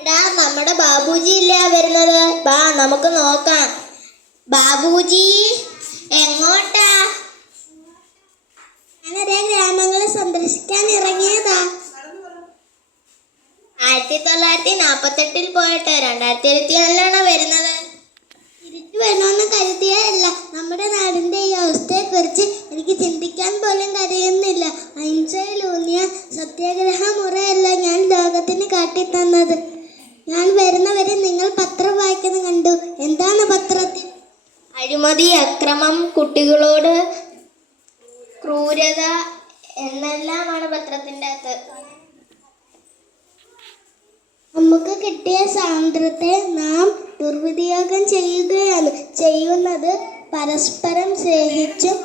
എടാ നമ്മുടെ ബാബുജി ഇല്ലേ വരുന്നത്? വാ നമുക്ക് നോക്കാം. ബാബുജി എങ്ങോട്ടാ? ഞാനൊരേ ഗ്രാമങ്ങളെ സന്ദർശിക്കാൻ ഇറങ്ങിയതാ. 1948 പോയിട്ട് 2024 വരുന്നത്. തിരിച്ചു വരണമെന്ന് കരുതിയല്ല. നമ്മുടെ നാടിന്റെ ഈ അവസ്ഥയെക്കുറിച്ച് എനിക്ക് ചിന്തിക്കാൻ പോലും കഴിയുന്നില്ല. അഹിംസയിലൂന്നിയ സത്യാഗ്രഹ മുറയല്ല ഞാൻ ലോകത്തിന് കാട്ടിത്തന്നത്. ഞാൻ വരുന്നവരെ നിങ്ങൾ പത്രം വായിക്കുന്നത് കണ്ടു. എന്താണ് പത്രത്തിൽ? അഴിമതി, അക്രമം, കുട്ടികളോട് ക്രൂരത എന്നെല്ലാമാണ് പത്രത്തിൻ്റെ അകത്ത്. നമുക്ക് കിട്ടിയ സ്വാതന്ത്ര്യത്തെ നാം ദുർവിനിയോഗം ചെയ്യുകയാണ് ചെയ്യുന്നത്. പരസ്പരം സ്നേഹിച്ചും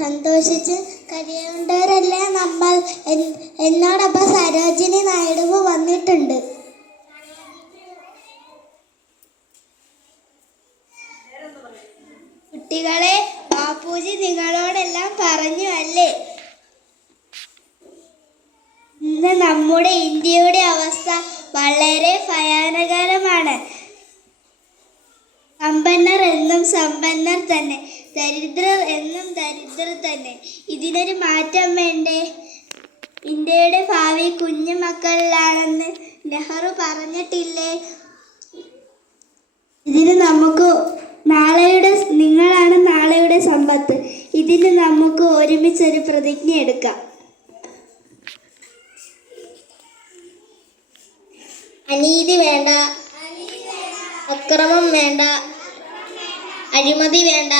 സന്തോഷിച്ചും കഴിയേണ്ടവരല്ലേ നമ്മൾ. എന്നോടൊപ്പം സരോജിനി നായിഡു വന്നിട്ടുണ്ട്. കുട്ടികളെ, ബാപ്പുജി നിങ്ങളോടെല്ലാം പറഞ്ഞു അല്ലേ? ഇന്ന് നമ്മുടെ ഇന്ത്യയുടെ അവസ്ഥ വളരെ ഭയാനകരമാണ്. സമ്പന്നർ എന്നും സമ്പന്നർ തന്നെ, ദരിദ്രർ എന്നും ദരിദ്രർ തന്നെ. ഇതിനൊരു മാറ്റം വേണ്ടേ? ഇന്ത്യയുടെ ഭാവി കുഞ്ഞു മക്കളിലാണെന്ന് നെഹ്റു പറഞ്ഞിട്ടില്ലേ? ഇതിന് നമുക്ക് നിങ്ങളാണ് നാളെയുടെ സമ്പത്ത്. ഇതിന് നമുക്ക് ഒരുമിച്ചൊരു പ്രതിജ്ഞ എടുക്കാം. അനീതി വേണ്ട, അക്രമം വേണ്ട, അഴിമതി വേണ്ട.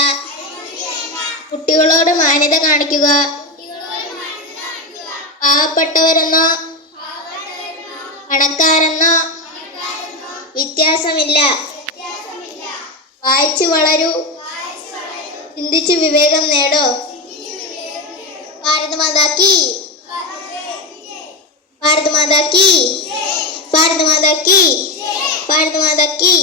കുട്ടികളോട് മാന്യത കാണിക്കുക. പാവപ്പെട്ടവരെന്നോ പണക്കാരെന്നോ വ്യത്യാസമില്ല. വായിച്ചു വളരൂ, ചിന്തിച്ചു വിവേകം നേടോ. ഭാരത് മാതാ കി, ഭാരത് മാതാ കി, ഭാരത് മാതാ കി, ഭാരത് മാതാ കി.